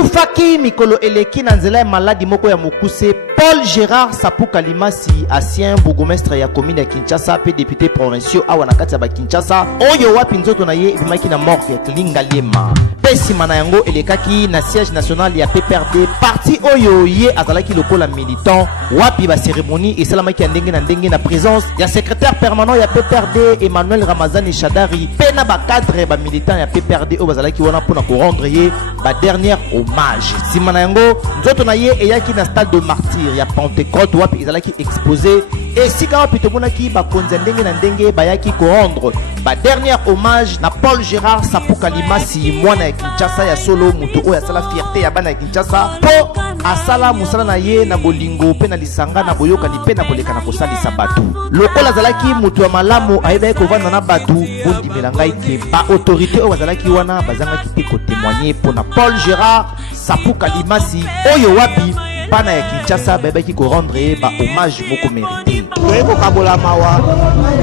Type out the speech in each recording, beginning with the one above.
Akufaki mikolo eleki na nzela ya maladi moko ya mokuse. Paul Gérard Sapuka Limasi, ancien bourgmestre ya commune ya Kinshasa pe député provincial awa na kati ya Kinshasa, oyo wapi nzoto na ye ebimaki na morgue ya Klingaliema. Pesi mana yango elekaki na siège national ya PPRD, parti oyo ye azalaki lokola militant, wapi ba cérémonie esalamaki ya ndenge na ndenge na présence ya secrétaire permanent ya PPRD Emmanuel Ramazani Shadari pe na ba cadre ba militant ya PPRD oyo bazalaki wana pona ko rendre ye ba dernier hommage. Simana yango nzoto na ye eyaki na stade de martyr ya Pentecôte wapi ezalaki exposé et sika wapi tomonaki bakonzi ndenge na ndenge bayaki ko rendre ba dernier hommage na Paul Gérard Sapuka Limasi, mwana ya Kinshasa ya solo, mutu oyo asala fierté ya bana ya Kinshasa po asala musala na ye na bolingo pe na lisanga na boyokani pe na koleka na kosalisa batu. Lokola azalaki mutu ya malamu ayebaki kovanda na batu, bondimela ngai ke ba autorité oyo azalaki wana bazangaki te kotémoigner pona Paul Gérard Sapuka Limasi oyo wapi bana ya Kinshasa babaki ko rendre ba hommage moko mérité. Toyeko kabola mawa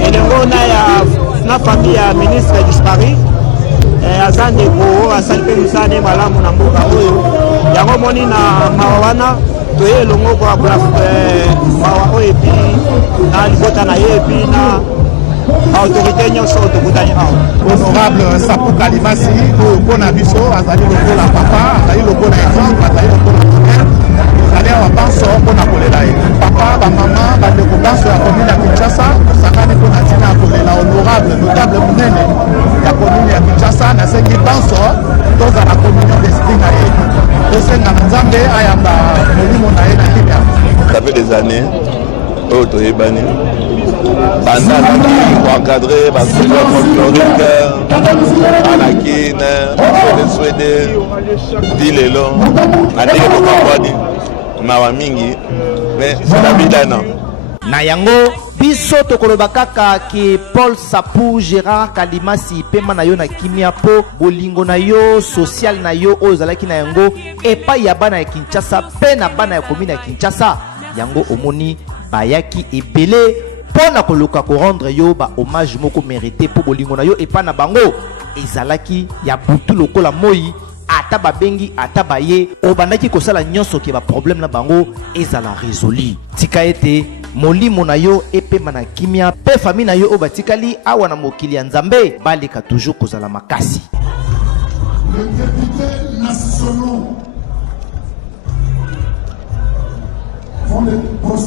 elengo na famille ya ministre disparu azande ko asalipe musane malamu na mboka oyo yango moni na mawa wana toye longo ko abula mawa oyo epi na libota na ye epi na autorité nyonso tokutani awa. Honorable Sapuka Limasi mpona biso azali lokola papa, azali lokola exemple, azali lokola frère, azali awa banso mpona kolela ye papa bamama bandeko banso ya commune ya Kinshasa tosangani mpona ntina ya kolela honorable notable monene ya commune ya Kinshasa. Nasengi banso tozala communion d'esprit na ye, tosenga na Nzambe ayamba molimo na ye na kimia. Ça fait des années oyo toyebani bandalaki koencadre basujets folklorique anakine swede di lelo na ndenge tokambwani mawa mingi mais c'est la bidana na yango biso tokoloba kaka ke Paul Sapu Gérard Kalimasi pema na yo na kimia po bolingo na yo social na yo oyo zalaki na yango epai ya bana ya Kinshasa pe na bana ya commune ya Kinshasa yango omoni bayaki ebele pona koluka ko rendre yo ba hommage moko mérité po bolingo na yo epa na bango ezalaki ya butu lokola moi ata babengi ata baye obandaki kosala nyonso ke ba problème na bango ezala résolu. Tika ete molimo na yo epema na kimia pe famille na yo obatikali awa na mokili ya Nzambe baleka toujours kozala makasi. Les députés nationaux vont